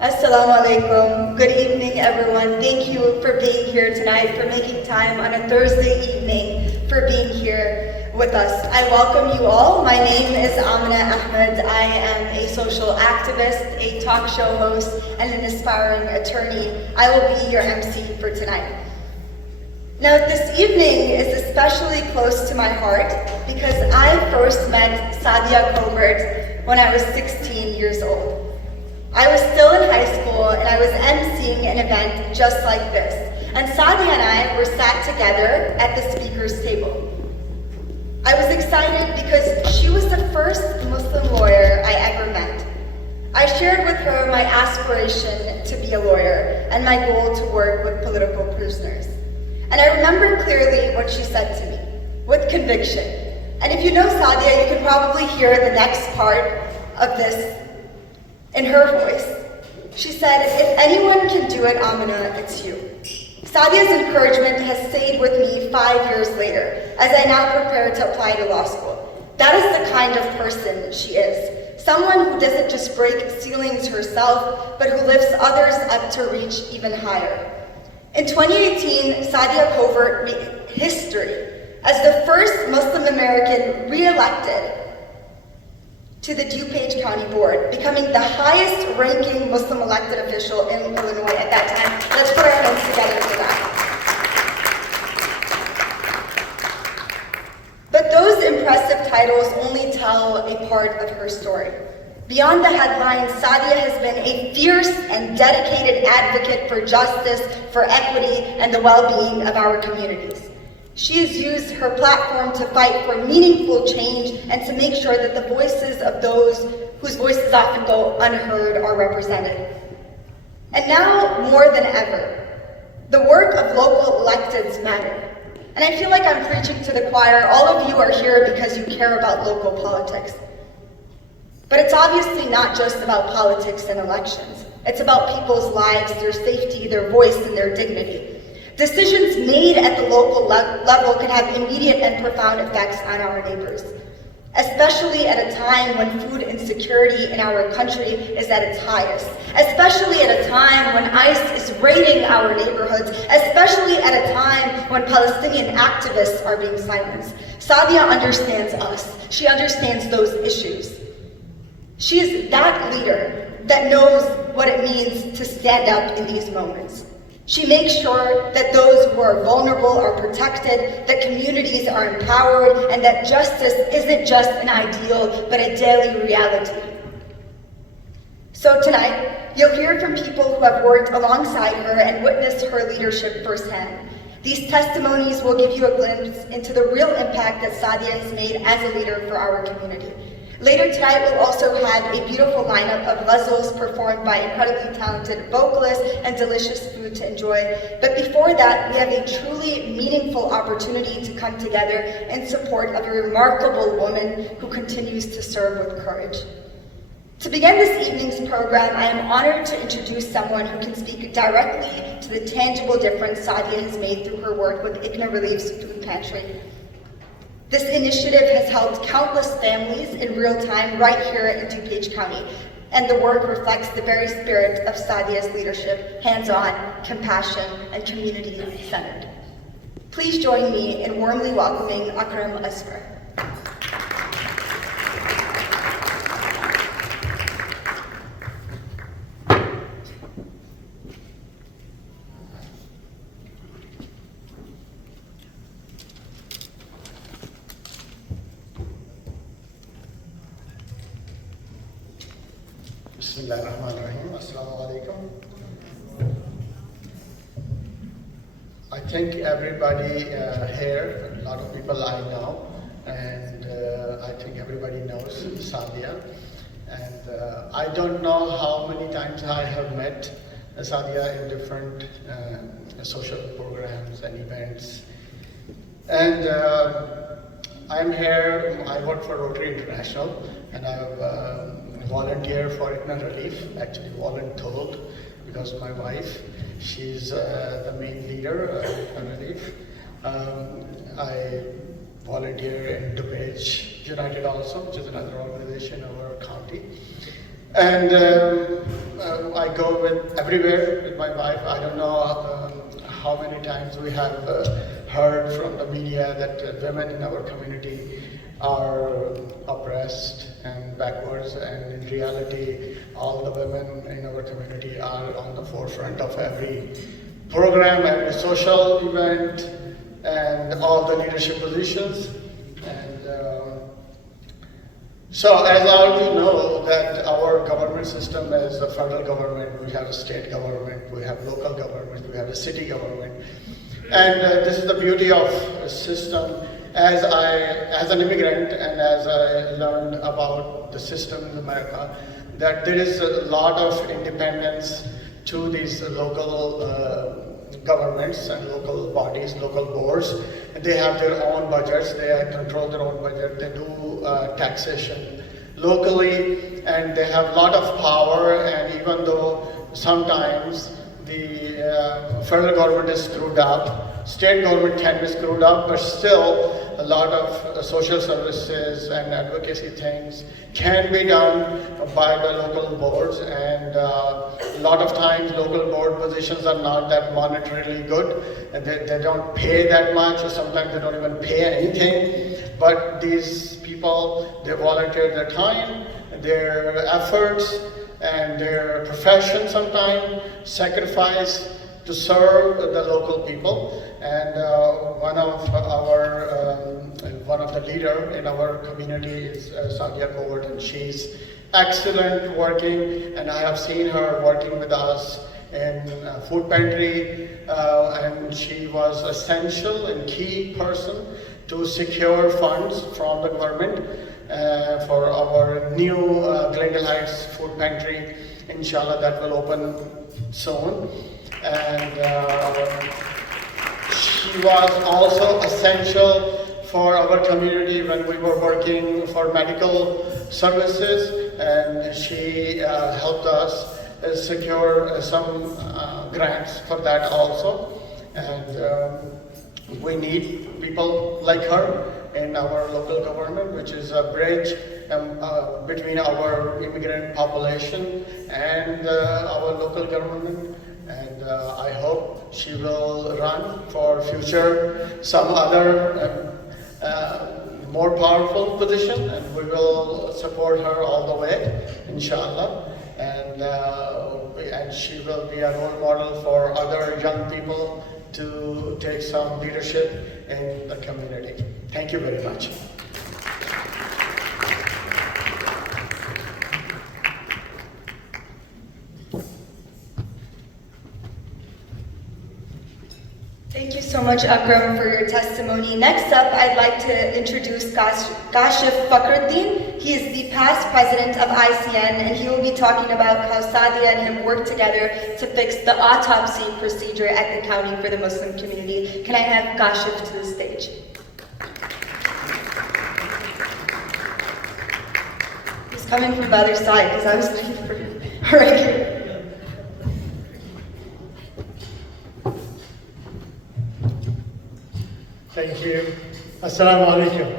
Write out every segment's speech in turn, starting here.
Assalamu alaikum. Good evening, everyone. Thank you for being here tonight, for making time on a Thursday evening, for being here with us. I welcome you all. My name is Amina Ahmed. I am a social activist, a talk show host, and an aspiring attorney. I will be your MC for tonight. Now, this evening is especially close to my heart because I first met Sadia Covert when I was 16 years old. I was still in high school and I was emceeing an event just like this. And Sadia and I were sat together at the speaker's table. I was excited because she was the first Muslim lawyer I ever met. I shared with her my aspiration to be a lawyer and my goal to work with political prisoners. And I remember clearly what she said to me, with conviction. And if you know Sadia, you can probably hear the next part of this in her voice. She said, "If anyone can do it, Amina, it's you." Sadia's encouragement has stayed with me 5 years later, as I now prepare to apply to law school. That is the kind of person she is. Someone who doesn't just break ceilings herself, but who lifts others up to reach even higher. In 2018, Sadia Covert made history as the first Muslim American re-elected to the DuPage County Board, becoming the highest ranking Muslim elected official in Illinois at that time. Let's put our hands together for that. But those impressive titles only tell a part of her story. Beyond the headlines, Sadia has been a fierce and dedicated advocate for justice, for equity, and the well-being of our communities. She has used her platform to fight for meaningful change and to make sure that the voices of those whose voices often go unheard are represented. And now, more than ever, the work of local electeds matter. And I feel like I'm preaching to the choir. All of you are here because you care about local politics. But it's obviously not just about politics and elections. It's about people's lives, their safety, their voice, and their dignity. Decisions made at the local level can have immediate and profound effects on our neighbors, especially at a time when food insecurity in our country is at its highest, especially at a time when ICE is raiding our neighborhoods, especially at a time when Palestinian activists are being silenced. Sadia understands us. She understands those issues. She is that leader that knows what it means to stand up in these moments. She makes sure that those who are vulnerable are protected, that communities are empowered, and that justice isn't just an ideal, but a daily reality. So tonight, you'll hear from people who have worked alongside her and witnessed her leadership firsthand. These testimonies will give you a glimpse into the real impact that Sadia has made as a leader for our community. Later tonight, we'll also have a beautiful lineup of ghazals performed by incredibly talented vocalists and delicious food to enjoy. But before that, we have a truly meaningful opportunity to come together in support of a remarkable woman who continues to serve with courage. To begin this evening's program, I am honored to introduce someone who can speak directly to the tangible difference Sadia has made through her work with ICNA Relief's Food Pantry. This initiative has helped countless families in real time right here in DuPage County, and the work reflects the very spirit of Sadia's leadership, hands-on, compassion, and community-centered. Please join me in warmly welcoming Akram Asghar. Bismillahirrahmanirrahim. Assalamu alaikum. I think everybody here, a lot of people I know, and I think everybody knows Sadia. And I don't know how many times I have met Sadia in different social programs and events. And I'm here, I work for Rotary International, and I've volunteer for ICNA Relief, actually voluntold, because my wife, she's the main leader of ICNA Relief. I volunteer in DuPage United also, which is another organization in our county. And I go with everywhere with my wife. I don't know how many times we have heard from the media that women in our community are oppressed and backwards, and in reality, all the women in our community are on the forefront of every program, every social event, and all the leadership positions. And so as all you know, that our government system is a federal government, we have a state government, we have local government, we have a city government. And this is the beauty of a system. As an immigrant and as I learned about the system in America, that there is a lot of independence to these local governments and local bodies, local boards. They have their own budgets, they control their own budget, they do taxation locally, and they have a lot of power. And even though sometimes the federal government is screwed up, state government can be screwed up, but still a lot of social services and advocacy things can be done by the local boards. And a lot of times local board positions are not that monetarily good, and they don't pay that much, or sometimes they don't even pay anything. But these people, they volunteer their time, their efforts, and their profession sometimes, sacrifice to serve the local people. And one of the leader in our community is Sadia, and she's excellent working, and I have seen her working with us in food pantry, and she was essential and key person to secure funds from the government for our new Glendale Heights food pantry. Inshallah, that will open soon. And she was also essential for our community when we were working for medical services, and she helped us secure some grants for that also. And we need people like her in our local government, which is a bridge between our immigrant population and our local government. And I hope she will run for future some other more powerful position, and we will support her all the way, inshallah. And she will be a role model for other young people to take some leadership in the community. Thank you very much. Thank you so much, Akram, for your testimony. Next up, I'd like to introduce Kashif Fakhruddin. He is the past president of ICN, and he will be talking about how Sadia and him work together to fix the autopsy procedure at the county for the Muslim community. Can I have Kashif to the stage? He's coming from the other side, because I was looking for him right here. Thank you. Assalamu alaikum.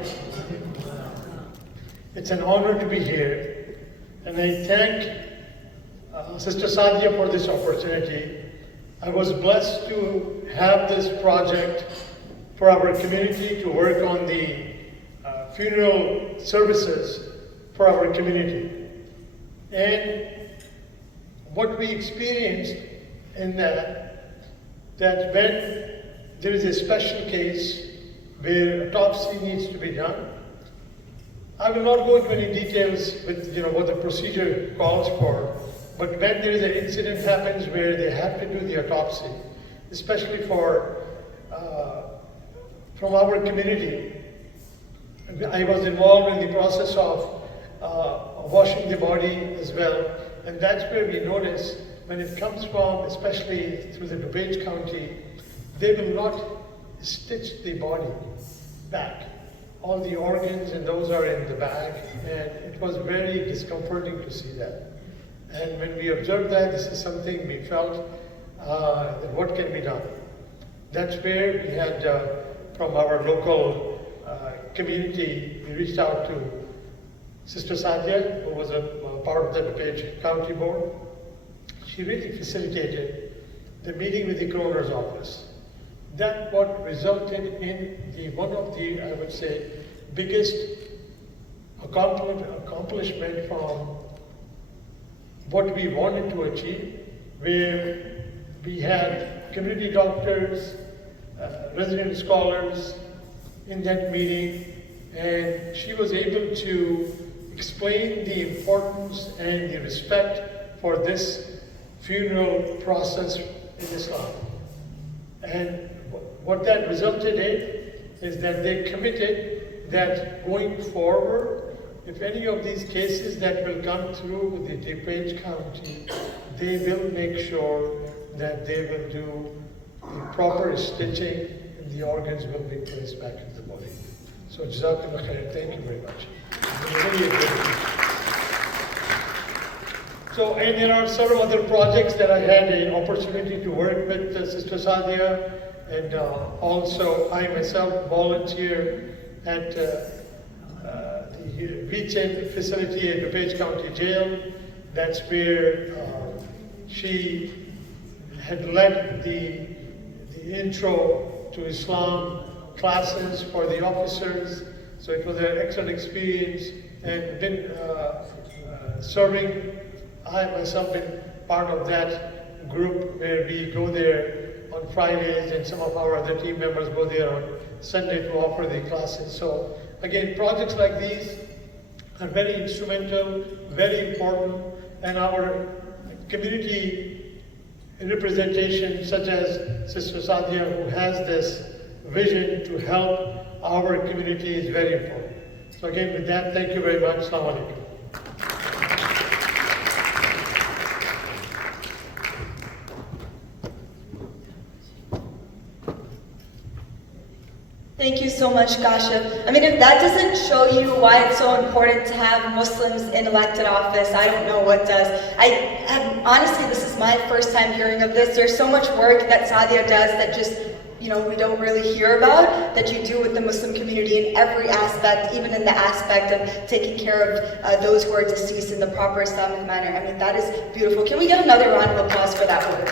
It's an honor to be here, and I thank Sister Sadia for this opportunity. I was blessed to have this project for our community to work on the funeral services for our community. And what we experienced in that when there is a special case where autopsy needs to be done. I will not go into any details with what the procedure calls for, but when there is an incident happens where they have to do the autopsy, especially from our community, I was involved in the process of washing the body as well, and that's where we notice when it comes from, especially through the DuPage County, they will not stitch the body back. All the organs and those are in the bag, and it was very discomforting to see that. And when we observed that, this is something we felt that what can be done. That's where we had, from our local community, we reached out to Sister Sadia, who was a part of the DuPage County Board, she really facilitated the meeting with the coroner's office. That what resulted in one of the, I would say, biggest accomplishment from what we wanted to achieve, where we had community doctors, resident scholars in that meeting, and she was able to explain the importance and the respect for this funeral process in Islam. And what that resulted in is that they committed that going forward, if any of these cases that will come through with the DuPage County, they will make sure that they will do the proper stitching and the organs will be placed back in the body. So Jazakallah khair, thank you very much. Really a good. So, and there are several other projects that I had an opportunity to work with Sister Sadia, and also I myself volunteer at the VCHEN facility at DuPage County Jail. That's where she had led the intro to Islam classes for the officers. So it was an excellent experience, and been serving. I myself been part of that group where we go there on Fridays, and some of our other team members go there on Sunday to offer the classes. So again, projects like these are very instrumental, very important, and our community representation, such as Sister Sadia, who has this vision to help our community, is very important. So again, with that, thank you very much. Assalamu alaikum. Thank you so much, Kashif. I mean, if that doesn't show you why it's so important to have Muslims in elected office, I don't know what does. Honestly, this is my first time hearing of this. There's so much work that Sadia does that just, we don't really hear about, that you do with the Muslim community in every aspect, even in the aspect of taking care of those who are deceased in the proper Islamic manner. I mean, that is beautiful. Can we get another round of applause for that work?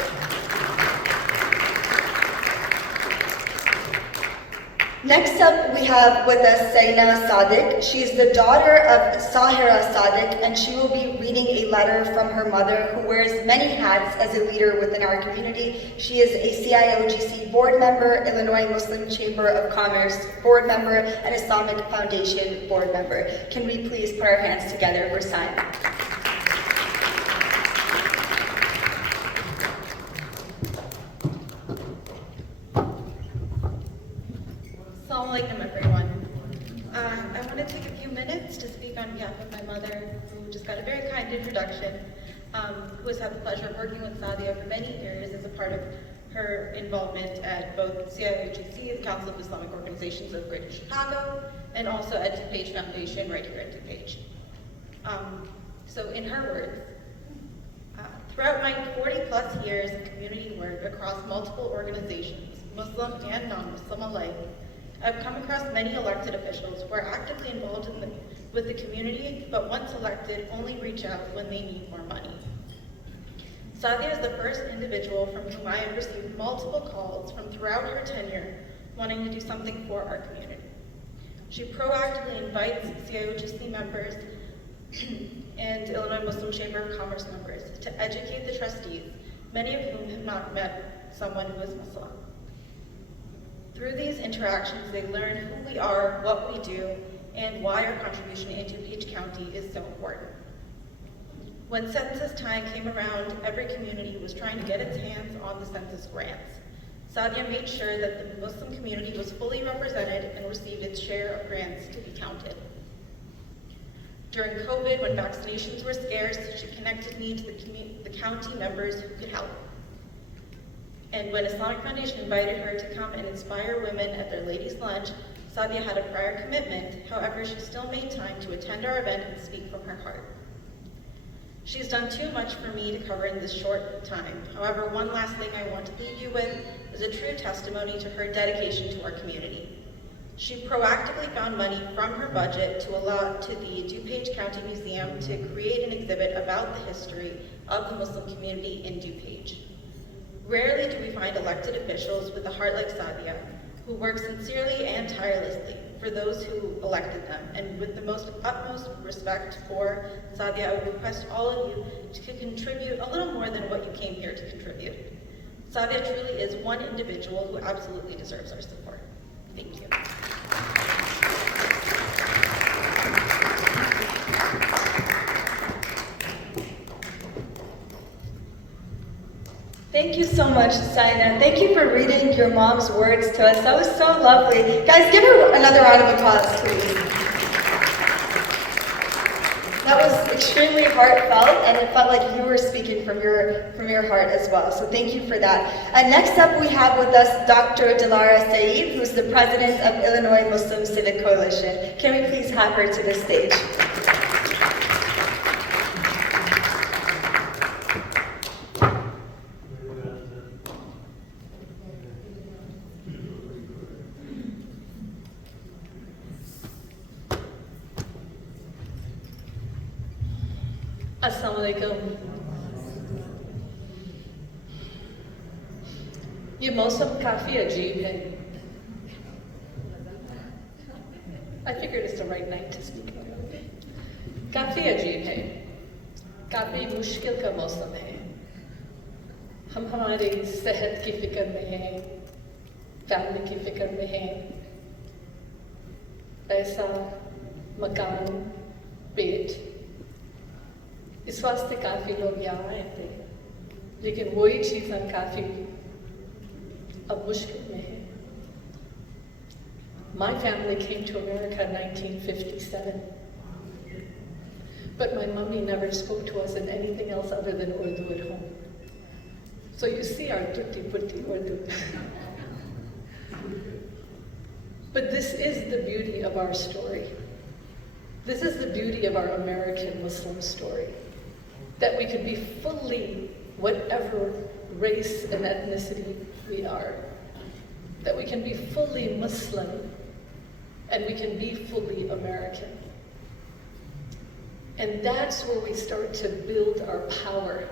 Next up, we have with us Saina Sadiq. She's the daughter of Sahira Sadiq, and she will be reading a letter from her mother, who wears many hats as a leader within our community. She is a CIOGC board member, Illinois Muslim Chamber of Commerce board member, and Islamic Foundation board member. Can we please put our hands together for Saina? Assalamu alaikum, everyone. I want to take a few minutes to speak on behalf of my mother, who just got a very kind introduction, who has had the pleasure of working with Sadia for many years as a part of her involvement at both CIOGC, the Council of Islamic Organizations of Greater Chicago, and also at DuPage Foundation right here at DuPage. So in her words, throughout my 40+ years of community work across multiple organizations, Muslim and non-Muslim alike, I've come across many elected officials who are actively involved with the community, but once elected, only reach out when they need more money. Sadia is the first individual from whom I have received multiple calls from throughout her tenure wanting to do something for our community. She proactively invites CIOGC members and Illinois Muslim Chamber of Commerce members to educate the trustees, many of whom have not met someone who is Muslim. Through these interactions, they learn who we are, what we do, and why our contribution in DuPage County is so important. When census time came around, every community was trying to get its hands on the census grants. Sadia made sure that the Muslim community was fully represented and received its share of grants to be counted. During COVID, when vaccinations were scarce, she connected me to the county members who could help. And when Islamic Foundation invited her to come and inspire women at their ladies' lunch, Sadia had a prior commitment. However, she still made time to attend our event and speak from her heart. She's done too much for me to cover in this short time. However, one last thing I want to leave you with is a true testimony to her dedication to our community. She proactively found money from her budget to allow to the DuPage County Museum to create an exhibit about the history of the Muslim community in DuPage. Rarely do we find elected officials with a heart like Sadia, who work sincerely and tirelessly for those who elected them. And with the utmost respect for Sadia, I would request all of you to contribute a little more than what you came here to contribute. Sadia truly is one individual who absolutely deserves our support. Thank you. Thank you so much, Saina. Thank you for reading your mom's words to us. That was so lovely. Guys, give her another round of applause, please. That was extremely heartfelt, and it felt like you were speaking from your heart as well. So thank you for that. And next up, we have with us Dr. Dilara Saeed, who's the president of Illinois Muslim Civic Coalition. Can we please have her to the stage? अस्सलाम वालेकुम। ये मौसम काफ़ी अजीब है। I figured it's the right night to speak about it. काफ़ी अजीब है, काफ़ी मुश्किल का मौसम है। हम हमारी सेहत की फ़िक्र में हैं, फैमिली की फ़िक्र में हैं, पैसा, मकान, पेट। इस वास्ते काफ़ी लोग यहाँ आए थे, लेकिन वही चीज़ें काफ़ी अब मुश्किल में है। My family came to America in 1957, but my mummy never spoke to us in anything else other than Urdu at home. So you see our tutti-putti Urdu. But this is the beauty of our story. This is the beauty of our American Muslim story. That we could be fully whatever race and ethnicity we are. That we can be fully Muslim and we can be fully American. And that's where we start to build our power,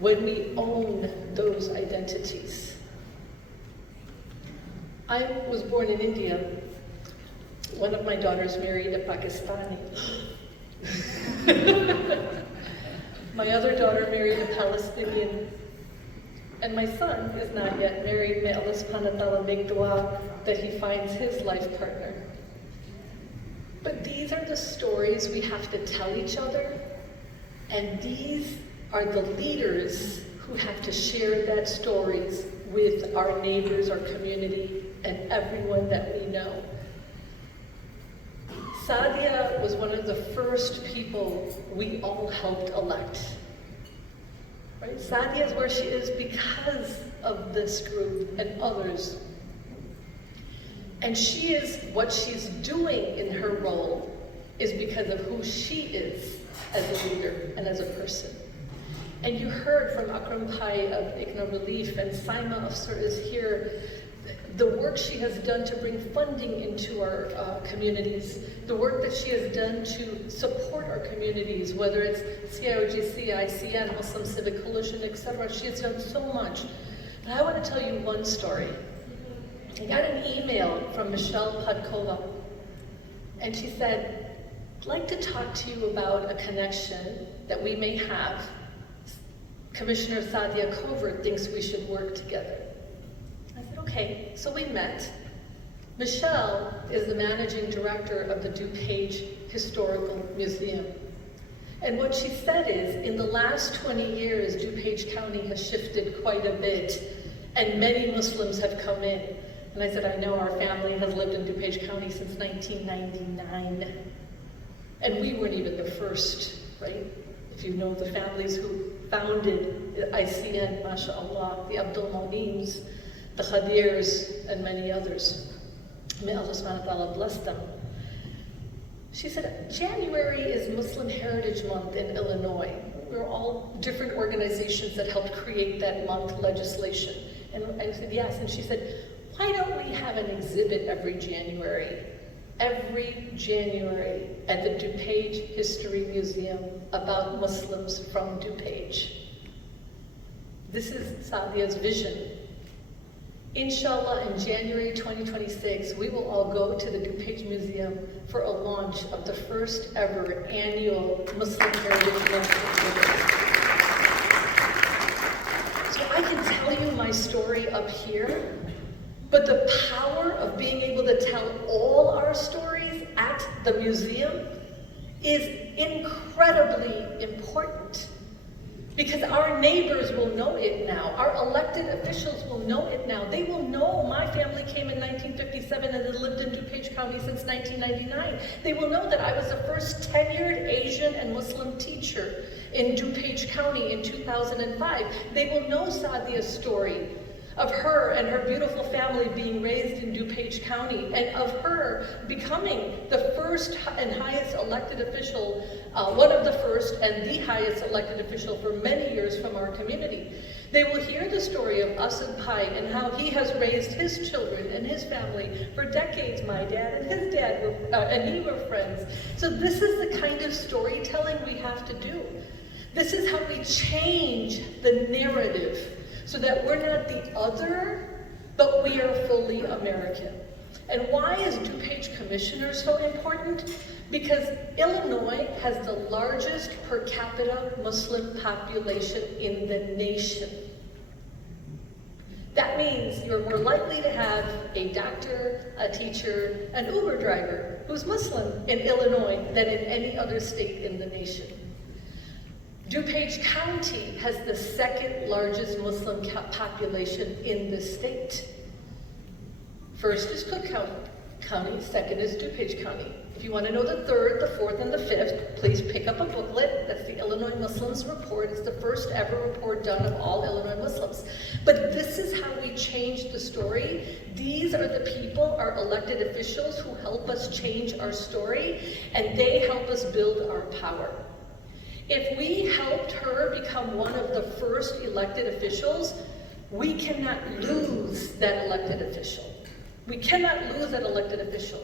when we own those identities. I was born in India. One of my daughters married a Pakistani. My other daughter married a Palestinian. And my son is not yet married. May Allah subhanahu wa ta'ala make dua that he finds his life partner. But these are the stories we have to tell each other. And these are the leaders who have to share that stories with our neighbors, our community, and everyone that we know. Sadia was one of the first people we all helped elect. Right? Sadia is where she is because of this group and others. And she is, what she's doing in her role is because of who she is as a leader and as a person. And you heard from Akram Pai of ICNA Relief, and Saima Afsar is here, the work she has done to bring funding into our communities, the work that she has done to support our communities, whether it's CIOGC, ICN, Muslim Civic Coalition, etc. She has done so much. But I want to tell you one story. I got an email from Michelle Podkova, and she said, I'd like to talk to you about a connection that we may have. Commissioner Sadia Covert thinks we should work together. I said, okay, so we met. Michelle is the managing director of the DuPage Historical Museum. And what she said is, in the last 20 years, DuPage County has shifted quite a bit, and many Muslims have come in. And I said, I know, our family has lived in DuPage County since 1999. And we weren't even the first, right? If you know the families who founded ICN, mashallah, the Abdul Monims, the Khadirs, and many others. May Allah subhanahu wa ta'ala bless them. She said, January is Muslim Heritage Month in Illinois. We're all different organizations that helped create that month legislation. And I said, yes. And she said, why don't we have an exhibit every January at the DuPage History Museum about Muslims from DuPage? This is Sadia's vision. Inshallah, in January 2026, we will all go to the DuPage Museum for a launch of the first ever annual Muslim Heritage Month exhibit. So I can tell you my story up here, but the power of being able to tell all our stories at the museum is incredibly important. Because our neighbors will know it now. Our elected officials will know it now. They will know my family came in 1957 and has lived in DuPage County since 1999. They will know that I was the first tenured Asian and Muslim teacher in DuPage County in 2005. They will know Sadia's story of her and her beautiful family being raised in DuPage County, and of her becoming the first and highest elected official, one of the first and the highest elected official for many years from our community. They will hear the story of Asad Pai and how he has raised his children and his family for decades. My dad and his dad and he were friends. So this is the kind of storytelling we have to do. This is how we change the narrative, so that we're not the other, but we are fully American. And why is DuPage Commissioner so important? Because Illinois has the largest per capita Muslim population in the nation. That means you're more likely to have a doctor, a teacher, an Uber driver who's Muslim in Illinois than in any other state in the nation. DuPage County has the second largest Muslim population in the state. First is Cook County, second is DuPage County. If you want to know the third, the fourth, and the fifth, please pick up a booklet. That's the Illinois Muslims Report. It's the first ever report done of all Illinois Muslims. But this is how we change the story. These are the people, our elected officials, who help us change our story, and they help us build our power. If we helped her become one of the first elected officials, we cannot lose that elected official. We cannot lose that elected official.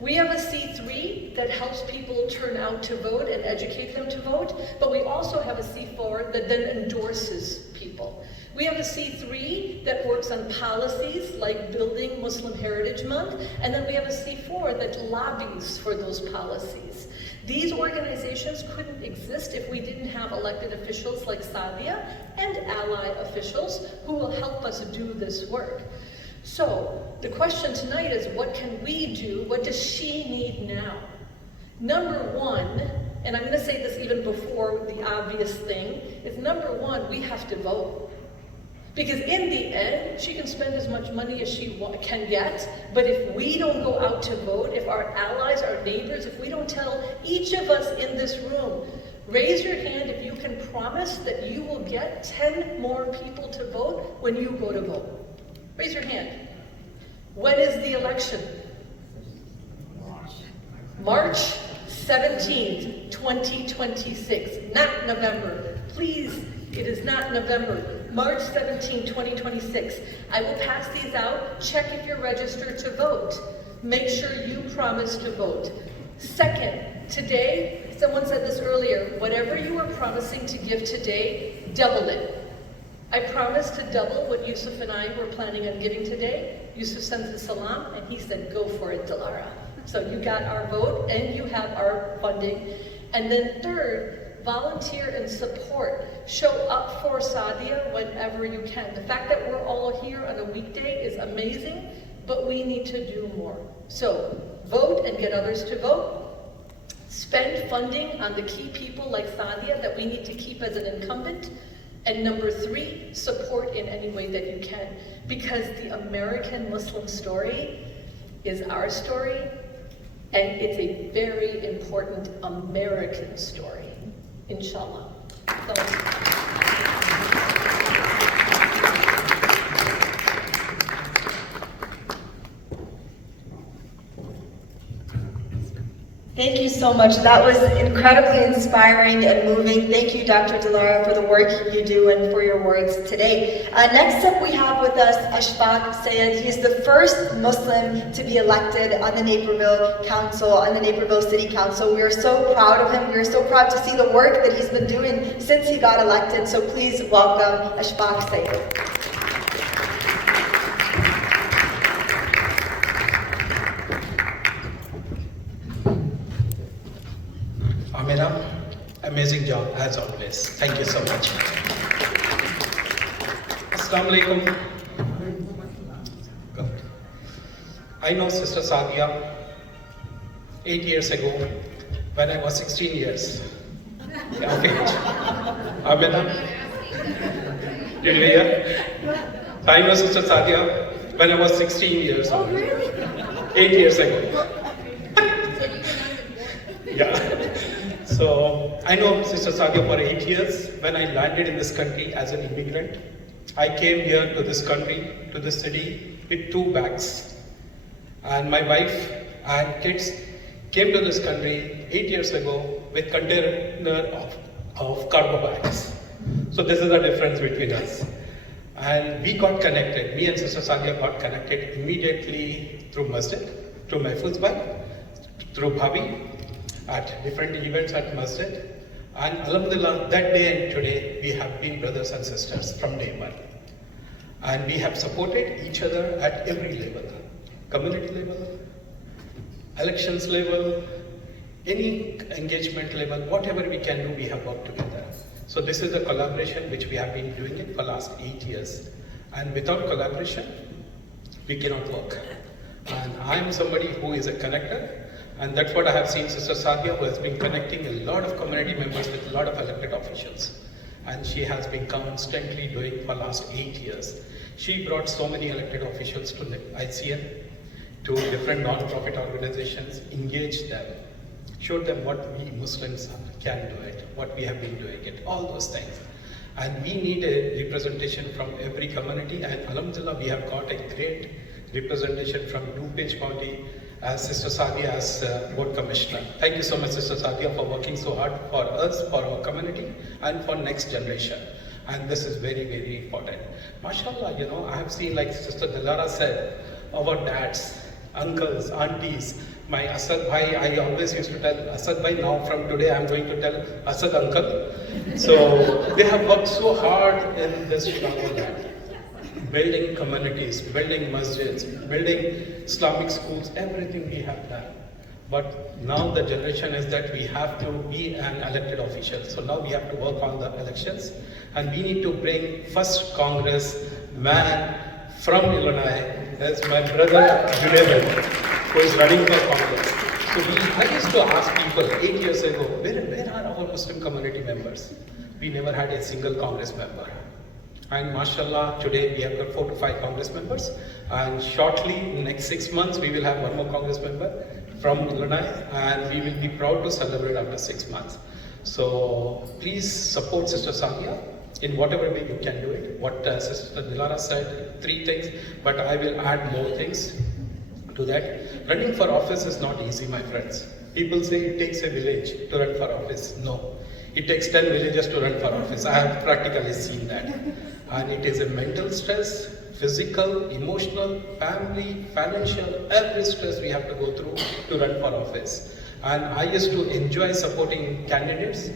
We have a C3 that helps people turn out to vote and educate them to vote, but we also have a C4 that then endorses people. We have a C3 that works on policies like building Muslim Heritage Month, and then we have a C4 that lobbies for those policies. These organizations couldn't exist if we didn't have elected officials like Sadia and ally officials who will help us do this work. So the question tonight is, what can we do? What does she need now? Number one, and I'm going to say this even before the obvious thing, is number one, we have to vote. Because in the end, she can spend as much money as she can get, but if we don't go out to vote, if our allies, our neighbors, if we don't tell each of us in this room, raise your hand if you can promise that you will get 10 more people to vote when you go to vote. Raise your hand. When is the election? March 17th, 2026, not November. Please, it is not November. March 17, 2026. I will pass these out. Check if you're registered to vote. Make sure you promise to vote. Second, today, someone said this earlier, whatever you are promising to give today, double it. I promise to double what Yusuf and I were planning on giving today. Yusuf sends the salam, and he said, go for it, Dilara. So you got our vote, and you have our funding. And then third, volunteer and support. Show up for Sadia whenever you can. The fact that we're all here on a weekday is amazing, but we need to do more. So vote and get others to vote. Spend funding on the key people like Sadia that we need to keep as an incumbent. And number three, support in any way that you can. Because the American Muslim story is our story, and it's a very important American story. Inshallah. Thank you so much. That was incredibly inspiring and moving. Thank you, Dr. Dilara, for the work you do and for your words today. Next up, we have with us Ashfaq Sayed. He is the first Muslim to be elected on the Naperville Council, on the Naperville City Council. We are so proud of him. We are so proud to see the work that he's been doing since he got elected. So please welcome Ashfaq Sayed. Amina, amazing job as always. Thank you so much. Assalamu alaikum. Good. I know Sister Sadia 8 years ago when I was 16 years of age. Amina, did you hear? I know Sister Sadia when I was 16 years old. 8 years ago. Yeah. So I know Sister Sadia for 8 years. When I landed in this country as an immigrant, I came here to this country, to this city with 2 bags. And my wife and kids came to this country 8 years ago with container of cargo bags. So this is the difference between us. And we got connected, me and Sister Sadia got connected immediately through Masjid, through Mahfouz Bhai, through Bhabi, at different events at Masjid. And Alhamdulillah, that day and today, we have been brothers and sisters from day one. And we have supported each other at every level, community level, elections level, any engagement level, whatever we can do, we have worked together. So this is a collaboration which we have been doing it for last 8 years. And without collaboration, we cannot work. And I am somebody who is a connector. And that's what I have seen Sister Sadia, who has been connecting a lot of community members with a lot of elected officials. And she has been constantly doing for last 8 years. She brought so many elected officials to the ICN, to different non-profit organizations, engaged them, showed them what we Muslims can do it, what we have been doing it, all those things. And we need a representation from every community, and Alhamdulillah, we have got a great representation from DuPage County, as Sister Sadia as Board Commissioner. Thank you so much, Sister Sadia, for working so hard for us, for our community, and for next generation. And this is very, very important. MashaAllah, you know, I have seen, like Sister Dilara said, our dads, uncles, aunties, my Asad Bhai, I always used to tell Asad Bhai, now from today I'm going to tell Asad Uncle. So they have worked so hard in this Shangol land. Building communities, building masjids, building Islamic schools, everything we have done. But now the generation is that we have to be an elected official. So now we have to work on the elections, and we need to bring first Congress man from Illinois, as my brother Junaid, who is running for Congress. So I used to ask people 8 years ago, where are our Muslim community members? We never had a single Congress member. And mashallah, today we have got 4 to 5 Congress members, and shortly, in the next 6 months, we will have 1 more Congress member from Illinois, and we will be proud to celebrate after 6 months. So please support Sister Sadia in whatever way you can do it. What Sister Dilara said, 3 things, but I will add more things to that. Running for office is not easy, my friends. People say it takes a village to run for office. No. It takes 10 villages to run for office. I have practically seen that. And it is a mental stress, physical, emotional, family, financial, every stress we have to go through to run for office. And I used to enjoy supporting candidates,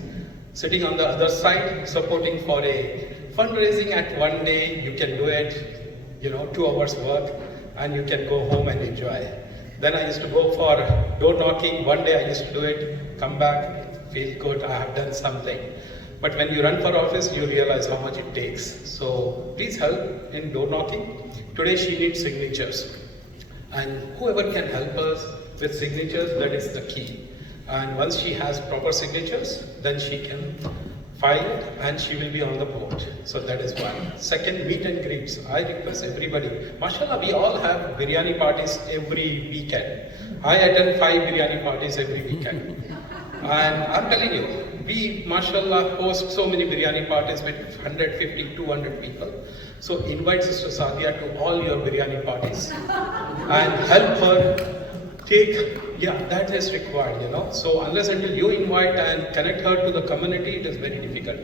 sitting on the other side, supporting for a fundraising at one day, you can do it, 2 hours work, and you can go home and enjoy. Then I used to go for door knocking. One day I used to do it, come back, feel good, I have done something. But when you run for office, you realize how much it takes. So please help in door knocking. Today she needs signatures. And whoever can help us with signatures, that is the key. And once she has proper signatures, then she can file it and she will be on the board. So that is one. Second, meet and greets. I request everybody. MashaAllah, we all have biryani parties every weekend. I attend 5 biryani parties every weekend. And I'm telling you, we, mashallah, host so many biryani parties with 150, 200 people. So invite Sister Sadia to all your biryani parties and help her take Yeah, that is required, So unless until you invite and connect her to the community, it is very difficult.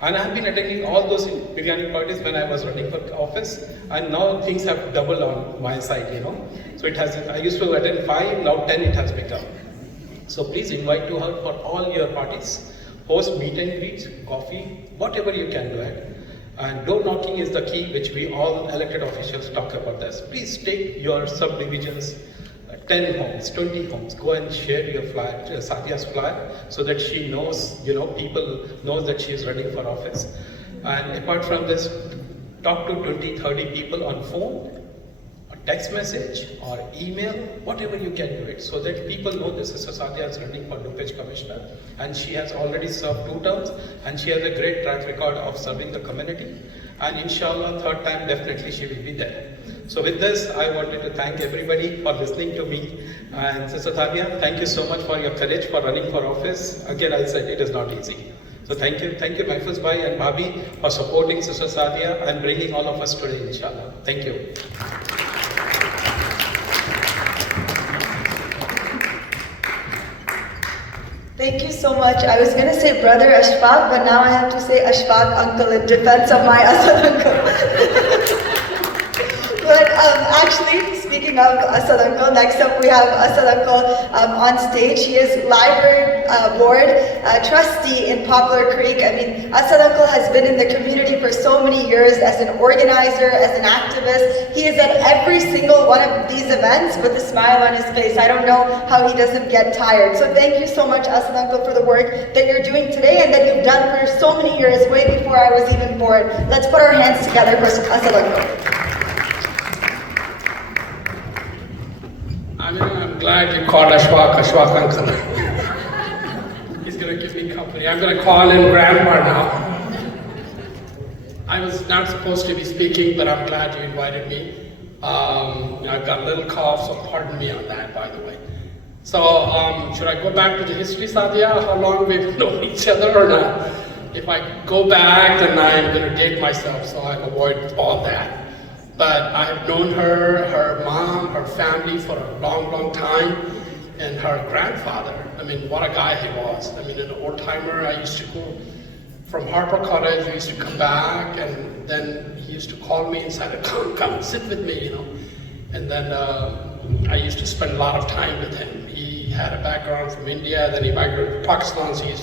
And I have been attending all those biryani parties when I was running for office, and now things have doubled on my side, So it has. I used to attend 5, now 10 it has become. So please invite to her for all your parties. Host meet and greets, coffee, whatever you can do it. And door knocking is the key, which we all elected officials talk about this. Please take your subdivisions, 10 homes, 20 homes, go and share your flyer, Sadia's flyer, so that she knows, people knows that she is running for office. And apart from this, talk to 20, 30 people on phone, or text message, or email, whatever you can do it, so that people know this is Sadia is running for Dopage Commissioner, and she has already served 2 terms, and she has a great track record of serving the community. And inshallah, 3rd time definitely she will be there. So with this, I wanted to thank everybody for listening to me. And Sister Sadia, thank you so much for your courage for running for office. Again, I said it is not easy. So thank you, Mahfuz Bhai and Bhabhi for supporting Sister Sadia and bringing all of us today, inshallah. Thank you. Thank you so much. I was going to say Brother Ashfaq, but now I have to say Ashfaq Uncle in defense of my Asad Uncle. But actually, speaking of Asad Uncle, next up we have Asad Uncle on stage. He is library board trustee in Poplar Creek. I mean, Asad Uncle has been in the community for so many years as an organizer, as an activist. He is at every single one of these events with a smile on his face. I don't know how he doesn't get tired. So thank you so much, Asad Uncle, for the work that you're doing today and that you've done for so many years, way before I was even born. Let's put our hands together for Asad Uncle. I'm glad you called Ashfaq Uncle. He's going to give me company. I'm going to call him Grandpa now. I was not supposed to be speaking, but I'm glad you invited me. I've got a little cough, so pardon me on that, by the way. So, should I go back to the history, Sadia? How long we've known each other or not? If I go back, then I'm going to date myself, so I'll avoid all that. But I have known her, her mom, her family for a long, long time, and her grandfather. I mean, what a guy he was. I mean, an old timer. I used to go from Harper College. We used to come back, and then he used to call me and said, "Come, sit with me," And then I used to spend a lot of time with him. He had a background from India, then he migrated to Pakistan. So he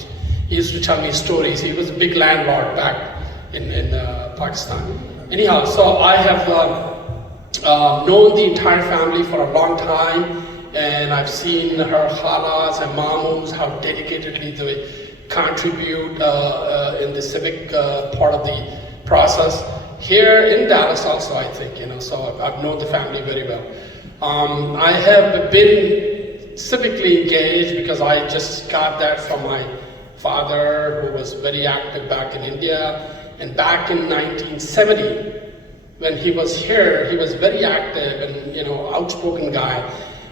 used to tell me stories. He was a big landlord back in Pakistan. Anyhow, so I have known the entire family for a long time, and I've seen her khalas and mamus, how dedicatedly they contribute in the civic part of the process. Here in Dallas also, I think, so I've known the family very well. I have been civically engaged because I just got that from my father, who was very active back in India. And back in 1970, when he was here, he was very active and, outspoken guy.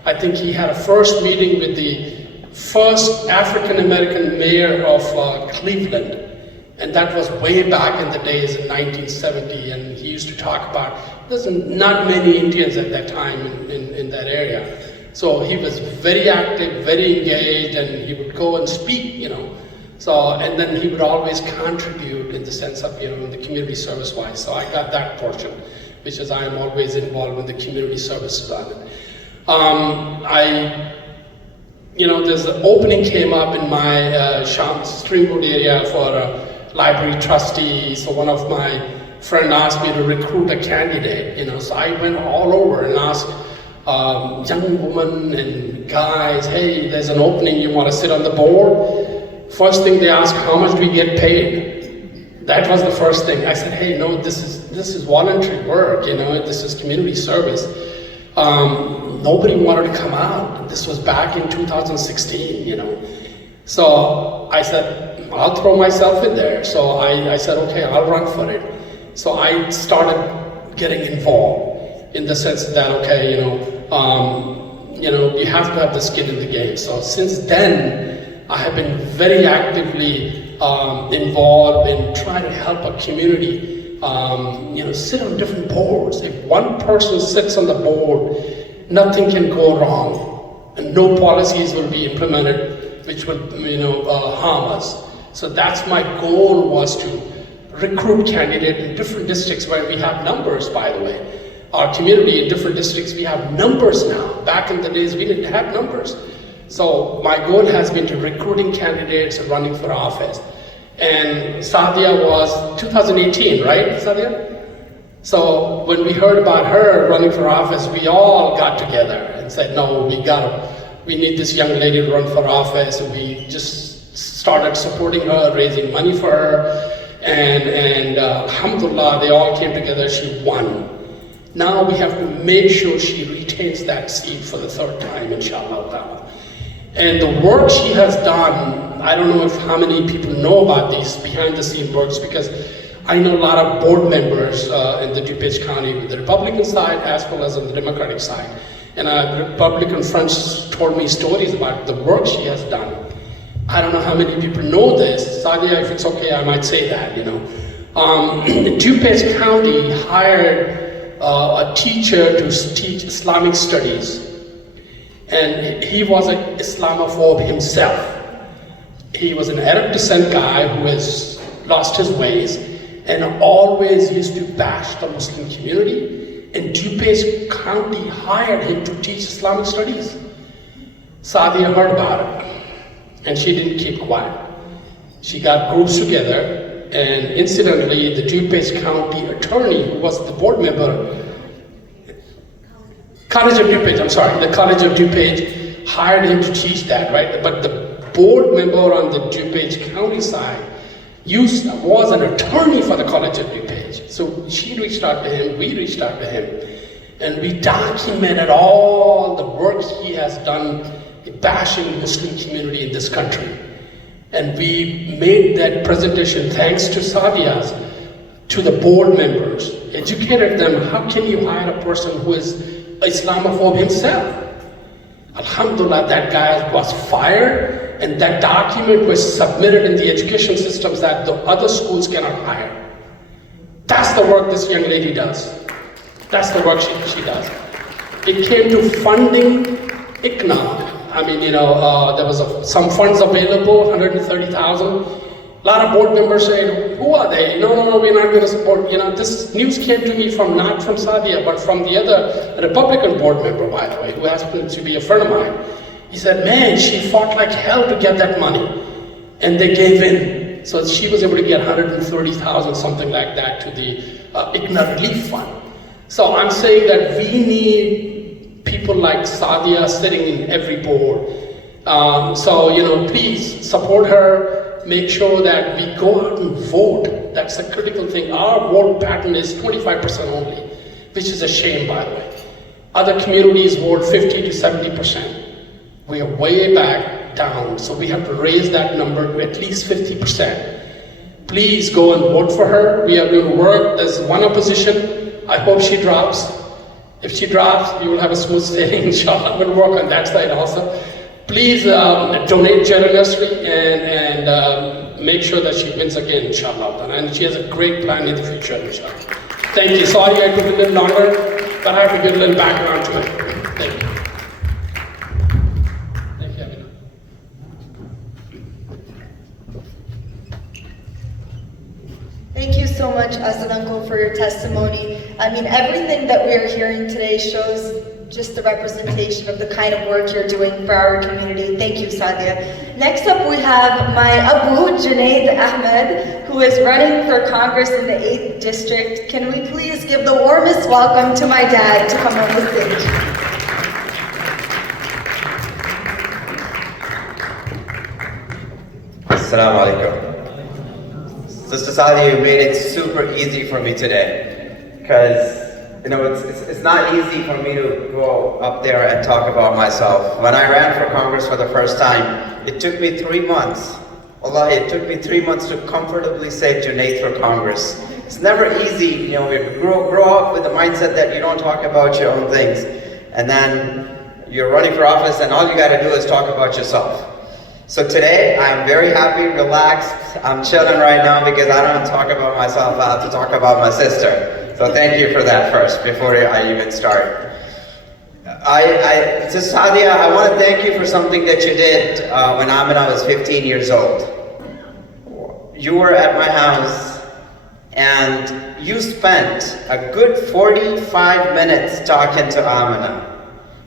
I think he had a first meeting with the first African-American mayor of Cleveland. And that was way back in the days in 1970. And he used to talk about, there's not many Indians at that time in that area. So he was very active, very engaged, and he would go and speak, So, and then he would always contribute in the sense of, in the community service-wise. So I got that portion, which is I am always involved in the community service department. There's an opening came up in my Streamwood area for a library trustee. So one of my friends asked me to recruit a candidate, So I went all over and asked young women and guys, hey, there's an opening, you want to sit on the board? First thing they ask, how much do we get paid? That was the first thing. I said, hey, no, this is voluntary work, this is community service. Nobody wanted to come out. This was back in 2016, So I said, I'll throw myself in there. So I said, okay, I'll run for it. So I started getting involved in the sense that, okay, you have to have the skin in the game. So since then, I have been very actively involved in trying to help a community, sit on different boards. If one person sits on the board, nothing can go wrong. and no policies will be implemented which will harm us. So that's my goal, was to recruit candidates in different districts where we have numbers, by the way. Our community in different districts, we have numbers now. Back in the days, we didn't have numbers. So my goal has been to recruiting candidates and running for office. And Sadia was 2018, right, Sadia? So when we heard about her running for office, we all got together and said, no, we need this young lady to run for office. And we just started supporting her, raising money for her. And alhamdulillah, they all came together, she won. Now we have to make sure she retains that seat for the third time, inshallah. And the work she has done, I don't know how many people know about these behind the scene works, because I know a lot of board members in the DuPage County with the Republican side as well as on the Democratic side. And Republican friends told me stories about the work she has done. I don't know how many people know this. Sadia, if it's okay, I might say that, DuPage County hired a teacher to teach Islamic studies. And he was an Islamophobe himself. He was an Arab descent guy who has lost his ways and always used to bash the Muslim community. And DuPage County hired him to teach Islamic studies. Sadia heard about it, and she didn't keep quiet. She got groups together, and incidentally, the DuPage County attorney, who was the board member, the College of DuPage hired him to teach that, right? But the board member on the DuPage County side was an attorney for the College of DuPage. So she reached out to him, we reached out to him, and we documented all the work he has done bashing the Muslim community in this country. And we made that presentation, thanks to Sadia's, to the board members, educated them, how can you hire a person who is Islamophobe himself? Alhamdulillah, that guy was fired, and that document was submitted in the education systems that the other schools cannot hire. That's the work this young lady does. That's the work she does. It came to funding ICNA. I mean, there was some funds available, 130,000. A lot of board members saying, who are they? No, we're not going to support. This news came to me not from Sadia, but from the other Republican board member, by the way, who happens to be a friend of mine. He said, man, she fought like hell to get that money, and they gave in. So she was able to get 130,000, something like that, to the ICNA Relief Fund. So I'm saying that we need people like Sadia sitting in every board. Please support her. Make sure that we go out and vote. That's a critical thing. Our vote pattern is 25% only, which is a shame, by the way. Other communities vote 50 to 70%. We are way back down, so we have to raise that number to at least 50%. Please go and vote for her. We are going to work. There's one opposition. I hope she drops. If she drops, we will have a smooth sailing, inshallah. We'll work on that side also. Please donate generously and make sure that she wins again, inshallah. And she has a great plan in the future, inshallah. Thank you. Sorry I took a little longer, but I have to give a little background to it. Thank you. Thank you, Amina. Thank you so much, Asad Uncle, for your testimony. I mean, everything that we are hearing today shows just the representation of the kind of work you're doing for our community. Thank you, Sadia. Next up, we have my Abu, Junaid Ahmed, who is running for Congress in the 8th District. Can we please give the warmest welcome to my dad to come on the stage? Assalamu alaikum. Sister Sadia, you made it super easy for me today, because it's not easy for me to go up there and talk about myself. When I ran for Congress for the first time, it took me 3 months. Wallahi, it took me 3 months to comfortably say Junaid for Congress. It's never easy, we grow up with the mindset that you don't talk about your own things. And then you're running for office and all you gotta do is talk about yourself. So today, I'm very happy, relaxed, I'm chilling right now because I don't talk about myself, I have to talk about my sister. So thank you for that first, before I even start. So Sadia, I want to thank you for something that you did when Amina was 15 years old. You were at my house and you spent a good 45 minutes talking to Amina.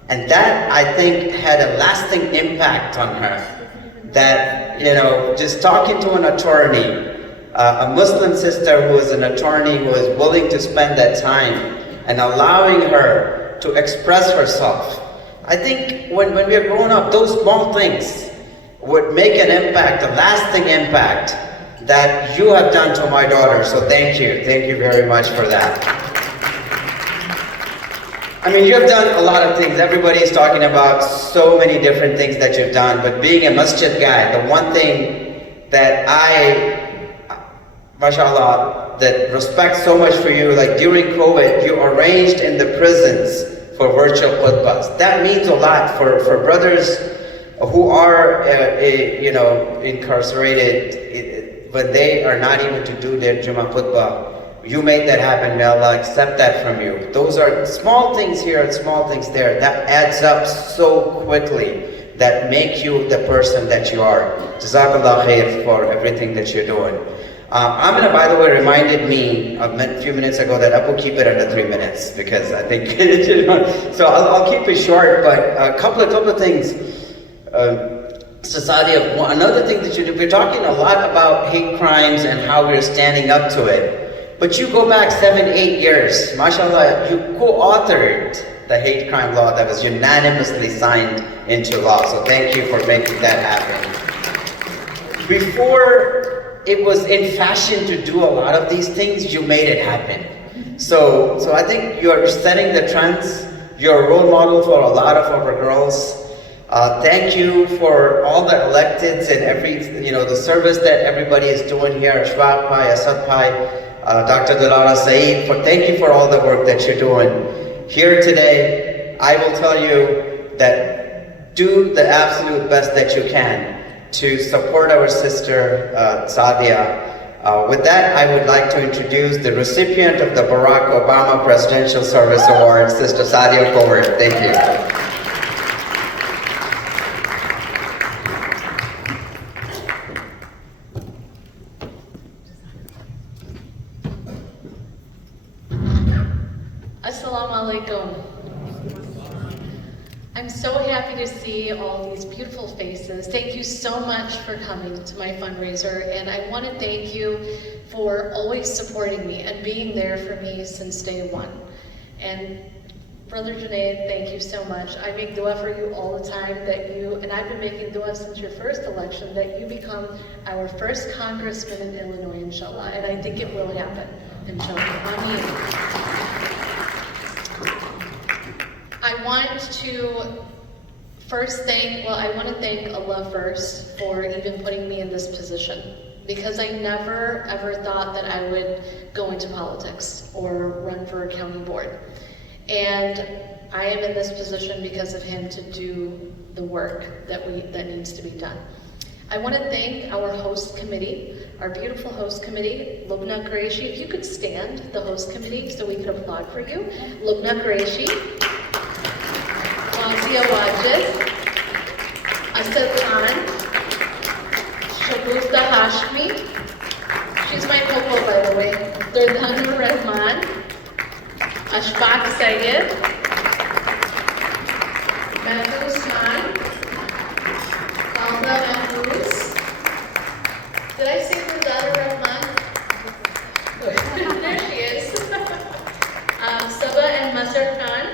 And that, I think, had a lasting impact on her. That, you know, just talking to an attorney, a Muslim sister who is an attorney who is willing to spend that time and allowing her to express herself. I think when we are growing up, those small things would make an impact, a lasting impact that you have done to my daughter. So thank you very much for that. I mean, you have done a lot of things. Everybody is talking about so many different things that you've done, but being a masjid guy, the one thing that I, mashallah, that respect so much for you, like during COVID, you arranged in the prisons for virtual khutbahs. That means a lot for brothers who are, you know, incarcerated, when they are not able to do their Jummah khutbah. You made that happen. May Allah accept that from you. Those are small things here and small things there. That adds up so quickly that make you the person that you are. Jazakallah khair for everything that you're doing. Amina, by the way, reminded me a few minutes ago that Abu keep it under 3 minutes because I think, you know, so I'll keep it short, but a couple of things. So Sadia, another thing that you do, we're talking a lot about hate crimes and how we're standing up to it, but you go back 7-8 years, mashallah, you co-authored the hate crime law that was unanimously signed into law, so thank you for making that happen. Before it was in fashion to do a lot of these things, you made it happen. So I think you're setting the trends. You're a role model for a lot of our girls. Thank you for all the electeds and every, you know, the service that everybody is doing here. Ashwaq Bhai, Asad Bhai, Dr. Dilara Saeed, thank you for all the work that you're doing. Here today, I will tell you that do the absolute best that you can to support our sister Sadia. With that, I would like to introduce the recipient of the Barack Obama Presidential Service Award, Sister Sadia Covert. Thank you. Assalamu alaikum. I'm so happy to see all these beautiful faces. Thank you so much for coming to my fundraiser, and I want to thank you for always supporting me and being there for me since day one. And Brother Junaid, thank you so much. I make dua for you all the time that you, and I've been making dua since your first election, that you become our first congressman in Illinois, inshallah, and I think it will happen, inshallah. Ameen. I want to first thank Allah first for even putting me in this position, because I never ever thought that I would go into politics or run for a county board. And I am in this position because of him to do the work that needs to be done. I want to thank our host committee, our beautiful host committee, Lubna Qureshi. If you could stand, the host committee, so we could applaud for you. Lubna Qureshi, Wazia Wajid, Asad Khan, Shabusta Hashmi, she's my coco by the way, Durdhanu Rahman, Ashfaq Sayed, Mahmoud Khan, Kalda Mahmoud. Did I say Durdhanu Rahman? There she is. Sabah and Masar Khan,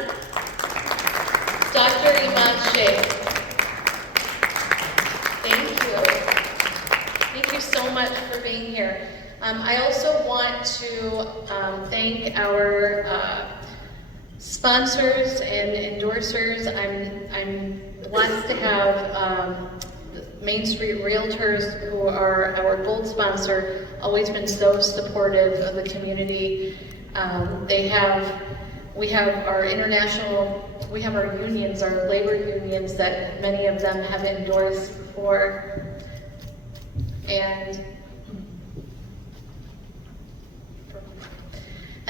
Dr. Iman Sheikh. Thank you. Thank you so much for being here. I also want to thank our sponsors and endorsers. I'm blessed to have Main Street Realtors, who are our gold sponsor, always been so supportive of the community. We have our unions, our labor unions that many of them have endorsed before. And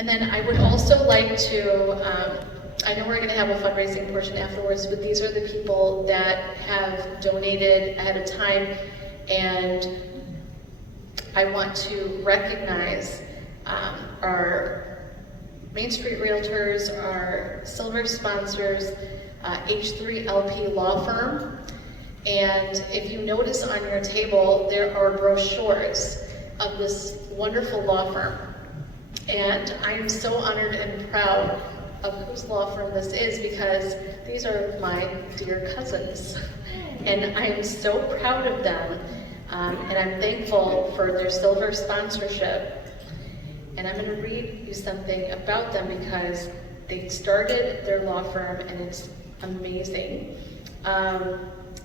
then I would also like to I know we're going to have a fundraising portion afterwards, but these are the people that have donated ahead of time, and I want to recognize our Main Street Realtors, our silver sponsors, H3LP Law Firm, and if you notice on your table, there are brochures of this wonderful law firm. And I am so honored and proud of whose law firm this is, because these are my dear cousins. And I am so proud of them, and I'm thankful for their silver sponsorship. And I'm going to read you something about them because they started their law firm and it's amazing.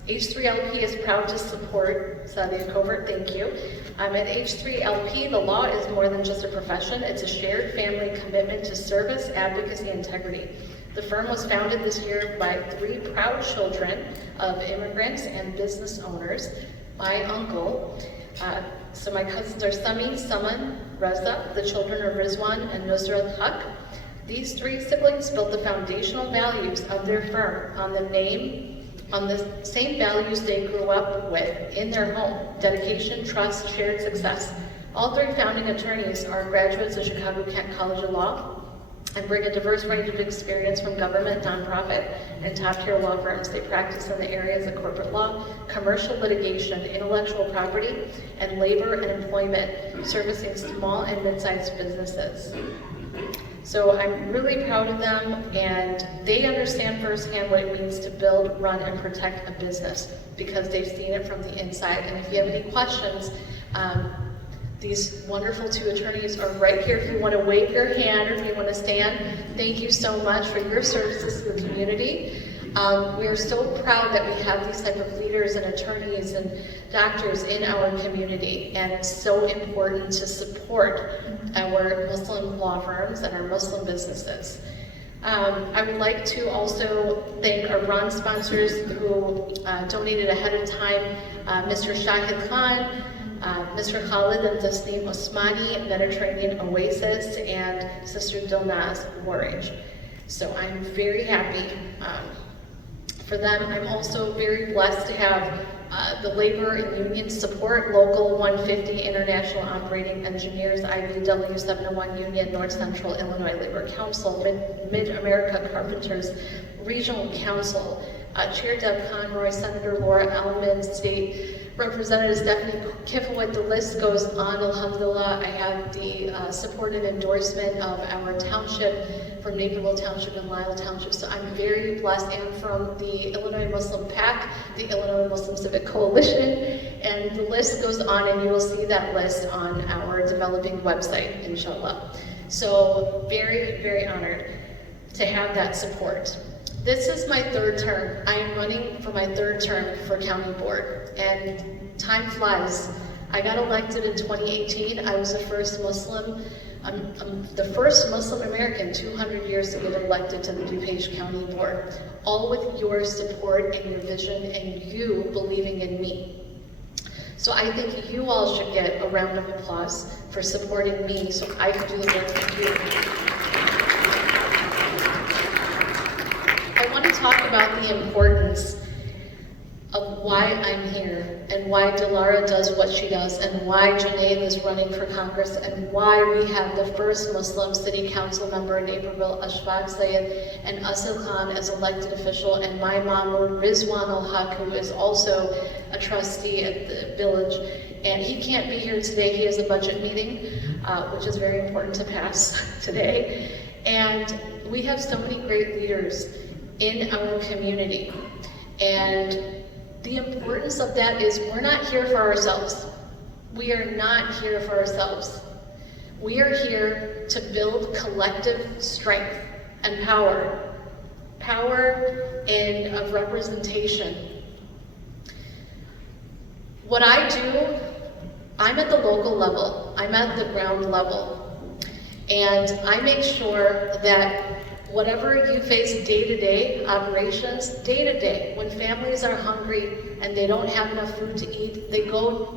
H3LP is proud to support Sadia Covert, thank you. At H3LP, the law is more than just a profession, it's a shared family commitment to service, advocacy, and integrity. The firm was founded this year by 3 proud children of immigrants and business owners. My uncle, so my cousins are Sami, Saman, Reza, the children are Rizwan and Nusrat Haq. These 3 siblings built the foundational values of their firm on the same values they grew up with in their home: dedication, trust, shared success. All 3 founding attorneys are graduates of Chicago Kent College of Law and bring a diverse range of experience from government, nonprofit, and top-tier law firms. They practice in the areas of corporate law, commercial litigation, intellectual property, and labor and employment, servicing small and mid-sized businesses. So I'm really proud of them, and they understand firsthand what it means to build, run, and protect a business because they've seen it from the inside. And if you have any questions, these wonderful 2 attorneys are right here if you want to wave your hand or if you want to stand. Thank you so much for your services to the community. We are so proud that we have these type of leaders and attorneys and doctors in our community, and it's so important to support our Muslim law firms and our Muslim businesses. I would like to also thank our bronze sponsors who donated ahead of time, Mr. Shahid Khan, Mr. Khalid and Tasneem Osmani, Mediterranean Oasis, and Sister Dilnaz Warage. So I'm very happy for them. I'm also very blessed to have the labor and union support, Local 150 International Operating Engineers, IBW 701 Union, North Central Illinois Labor Council, Mid-America Carpenters Regional Council, Chair Deb Conroy, Senator Laura Elman, State Representative Stephanie Kifowit. The list goes on, alhamdulillah. I have the support and endorsement of our township from Naperville Township and Lisle Township, so I'm very blessed, and from the Illinois Muslim PAC, the Illinois Muslim Civic Coalition, and the list goes on, and you will see that list on our developing website, inshallah. So very, very honored to have that support. This is my 3rd term. I am running for my 3rd term for county board, and time flies. I got elected in 2018. I was the first Muslim, I'm the first Muslim American 200 years to get elected to the DuPage County Board, all with your support and your vision and you believing in me. So I think you all should get a round of applause for supporting me so I can do the work with you. I want to talk about the importance of why I'm here and why Dilara does what she does and why Junaid is running for Congress and why we have the first Muslim city council member in Naperville, Ashfaq Sayed, and Asil Khan as elected official, and my Mahmoud Rizwan al-Haq, who is also a trustee at the village. And he can't be here today. He has a budget meeting, which is very important to pass today. And we have so many great leaders in our community. And the importance of that is we're not here for ourselves. We are not here for ourselves. We are here to build collective strength and power. Power and of representation. What I do, I'm at the local level. I'm at the ground level. And I make sure that whatever you face day-to-day operations, day-to-day, when families are hungry and they don't have enough food to eat, they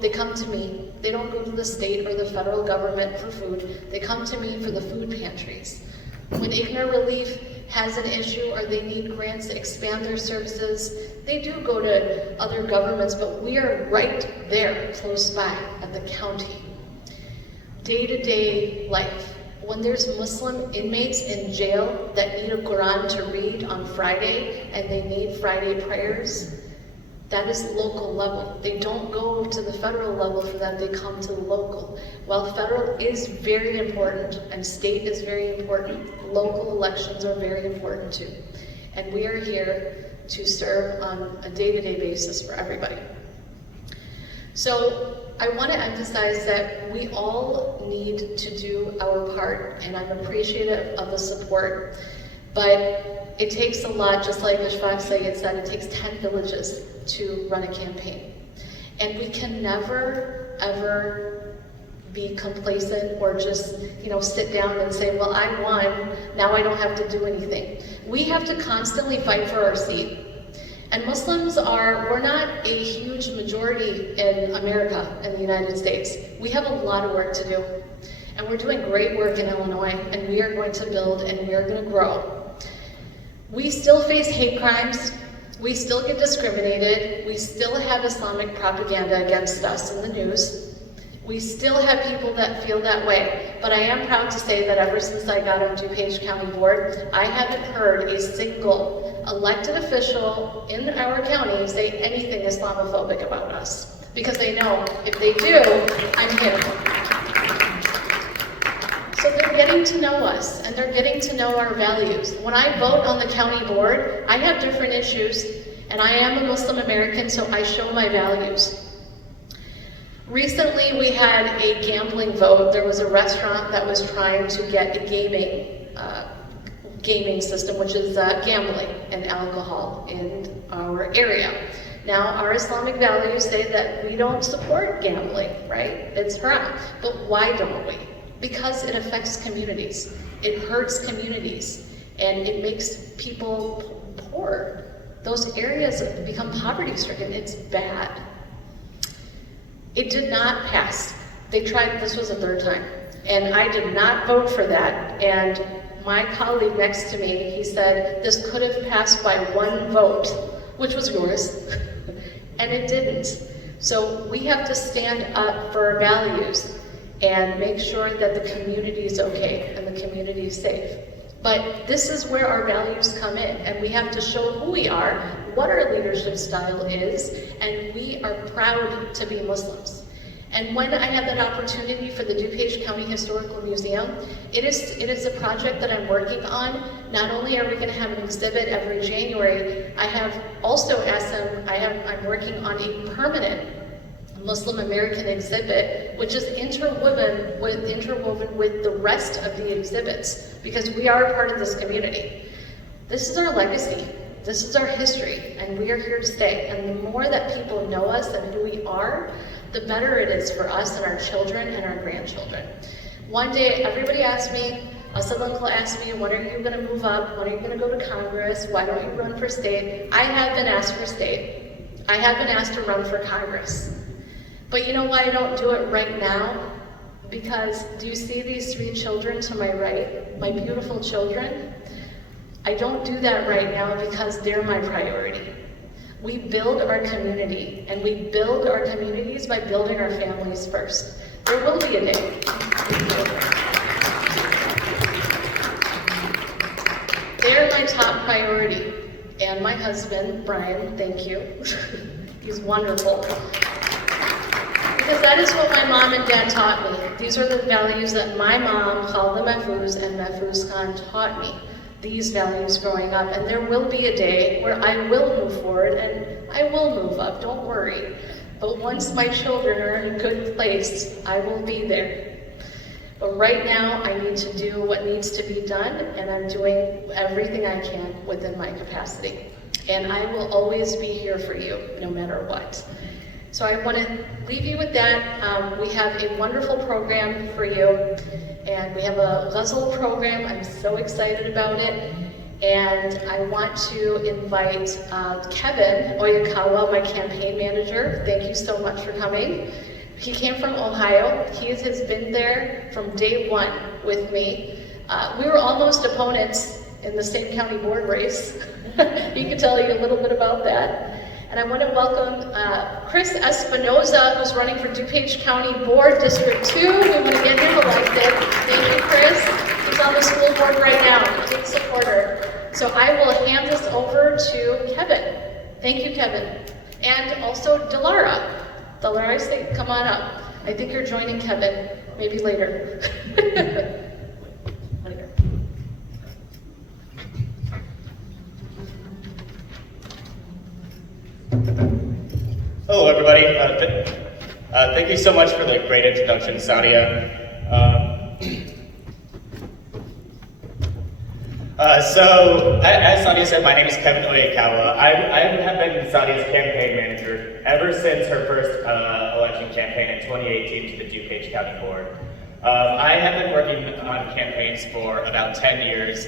come to me. They don't go to the state or the federal government for food. They come to me for the food pantries. When Ignore Relief has an issue or they need grants to expand their services, they do go to other governments, but we are right there, close by, at the county. Day-to-day life. When there's Muslim inmates in jail that need a Quran to read on Friday and they need Friday prayers, that is local level. They don't go to the federal level for that, they come to the local. While federal is very important and state is very important, local elections are very important too. And we are here to serve on a day-to-day basis for everybody. So I want to emphasize that we all need to do our part, and I'm appreciative of the support, but it takes a lot, just like Ashfaq Sayyid said, it takes 10 villages to run a campaign. And we can never, ever be complacent or just, sit down and say, well, I won, now I don't have to do anything. We have to constantly fight for our seat. And Muslims we're not a huge majority in America, in the United States. We have a lot of work to do. And we're doing great work in Illinois, and we are going to build and we are going to grow. We still face hate crimes. We still get discriminated. We still have Islamic propaganda against us in the news. We still have people that feel that way. But I am proud to say that ever since I got on DuPage County Board, I haven't heard a single elected official in our county say anything Islamophobic about us. Because they know if they do, I'm here. So they're getting to know us, and they're getting to know our values. When I vote on the county board, I have different issues, and I am a Muslim American, so I show my values. Recently, we had a gambling vote. There was a restaurant that was trying to get a gaming system, which is gambling and alcohol in our area. Now, our Islamic values say that we don't support gambling, right? It's haram. But why don't we? Because it affects communities. It hurts communities, and it makes people poor. Those areas become poverty-stricken. It's bad. It did not pass. They tried, this was the third time, and I did not vote for that. And my colleague next to me, he said, this could have passed by one vote, which was yours, and it didn't. So we have to stand up for our values and make sure that the community is okay and the community is safe. But this is where our values come in, and we have to show who we are, what our leadership style is, and we are proud to be Muslims. And when I had that opportunity for the DuPage County Historical Museum, it is a project that I'm working on. Not only are we going to have an exhibit every January, I have also asked them, I'm working on a permanent Muslim American exhibit, which is interwoven with the rest of the exhibits, because we are a part of this community. This is our legacy. This is our history, and we are here to stay. And the more that people know us and who we are, the better it is for us and our children and our grandchildren. One day, everybody asked me, Asad uncle asked me, when are you going to move up? When are you going to go to Congress? Why don't you run for state? I have been asked for state. I have been asked to run for Congress. But you know why I don't do it right now? Because do you see these 3 children to my right? My beautiful children? I don't do that right now because they're my priority. We build our community, and we build our communities by building our families first. There will be a day. They're my top priority. And my husband, Brian, thank you. He's wonderful. Because that is what my mom and dad taught me. These are the values that my mom, Khalda Mahfouz, and Mahfouz Khan taught me. These values growing up, and there will be a day where I will move forward and I will move up, don't worry. But once my children are in a good place, I will be there. But right now, I need to do what needs to be done, and I'm doing everything I can within my capacity. And I will always be here for you, no matter what. So I want to leave you with that. We have a wonderful program for you, and we have a ghazal program. I'm so excited about it. And I want to invite Kevin Oyakawa, my campaign manager. Thank you so much for coming. He came from Ohio. He has been there from day one with me. We were almost opponents in the same county board race. He can tell you a little bit about that. And I want to welcome Chris Espinoza, who's running for DuPage County Board District 2. We want to get him elected. Thank you, Chris. He's on the school board right now, a big supporter. So I will hand this over to Kevin. Thank you, Kevin. And also Delara. Delara, say, come on up. I think you're joining Kevin, maybe later. Later. Hello, everybody. Thank you so much for the great introduction, Sadia. So, as Sadia said, my name is Kevin Oyekawa. I have been Sadia's campaign manager ever since her first election campaign in 2018 to the DuPage County Board. I have been working on campaigns for about 10 years.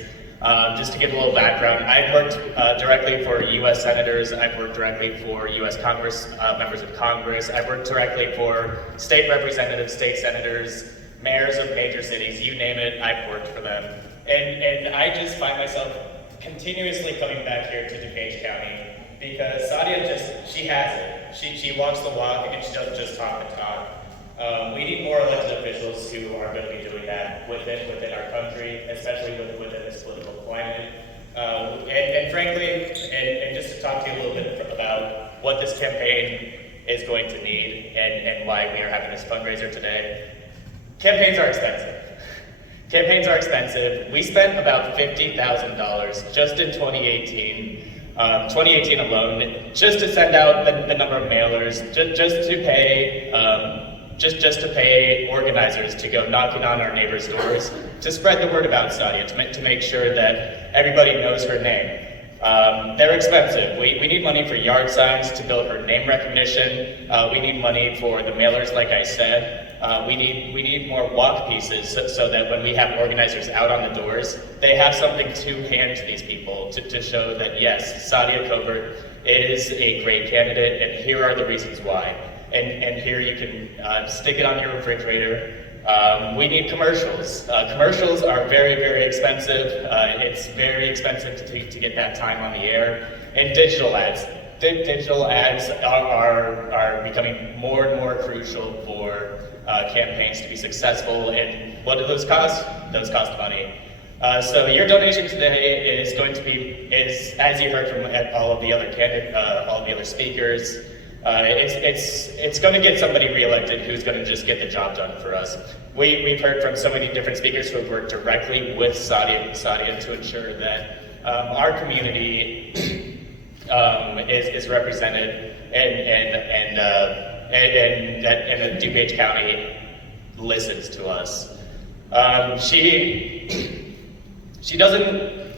Just to give a little background, I've worked directly for U.S. senators, I've worked directly for U.S. Congress, members of Congress, I've worked directly for state representatives, state senators, mayors of major cities, you name it, I've worked for them. And I just find myself continuously coming back here to DuPage County because Sadia she has it. She walks the walk and she doesn't just talk the talk. We need more elected officials who are going to be doing that within our country, especially within this political climate. And frankly, and just to talk to you a little bit about what this campaign is going to need and why we are having this fundraiser today. Campaigns are expensive. Campaigns are expensive. We spent about $50,000 just in 2018. 2018 alone, just to send out the number of mailers, just to pay just to pay organizers to go knocking on our neighbors' doors, to spread the word about Sadia, to make sure that everybody knows her name. They're expensive. We need money for yard signs to build her name recognition. We need money for the mailers, like I said. We need more walk pieces so that when we have organizers out on the doors, they have something to hand to these people to show that yes, Sadia Covert is a great candidate, and here are the reasons why. And here you can stick it on your refrigerator. We need commercials. Commercials are very, very expensive. It's very expensive to get that time on the air. And digital ads. Digital ads are becoming more and more crucial for campaigns to be successful. And what do those cost? Those cost money. So your donation today is going to be, as you heard from all of the other speakers, it's going to get somebody reelected who's going to just get the job done for us. We've heard from so many different speakers who have worked directly with Sadia to ensure that our community is represented and that DuPage County listens to us. She doesn't,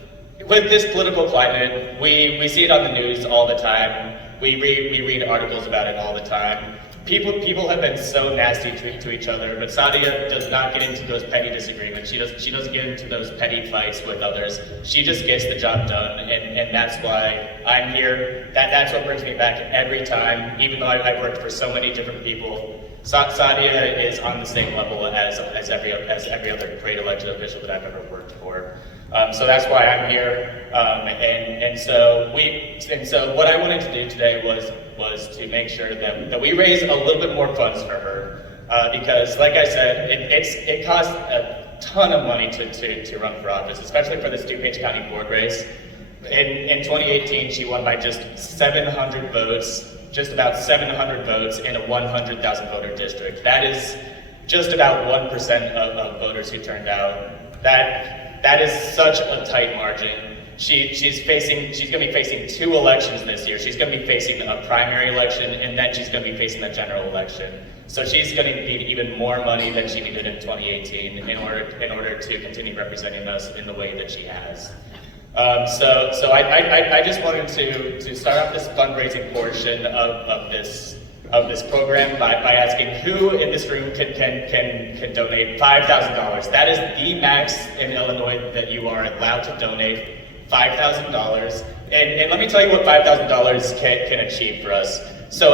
with this political climate, we see it on the news all the time. We read articles about it all the time. People have been so nasty to each other, but Sadia does not get into those petty disagreements. She doesn't get into those petty fights with others. She just gets the job done, and that's why I'm here. That's what brings me back every time, even though I've worked for so many different people. Sadia is on the same level as every other great elected official that I've ever worked for. So that's why I'm here, and so what I wanted to do today was to make sure that we raise a little bit more funds for her, because like I said, it costs a ton of money to run for office, especially for this DuPage County board race. In 2018, she won by just 700 votes, just about 700 votes in a 100,000 voter district. That is just about 1% of voters who turned out. That is such a tight margin. She's going to be facing 2 elections this year. She's going to be facing a primary election, and then she's going to be facing a general election. So she's going to need even more money than she needed in 2018 in order to continue representing us in the way that she has. So I just wanted to start off this fundraising portion of this program by asking who in this room can donate $5,000. That is the max in Illinois that you are allowed to donate, $5,000. And let me tell you what $5,000 can achieve for us. So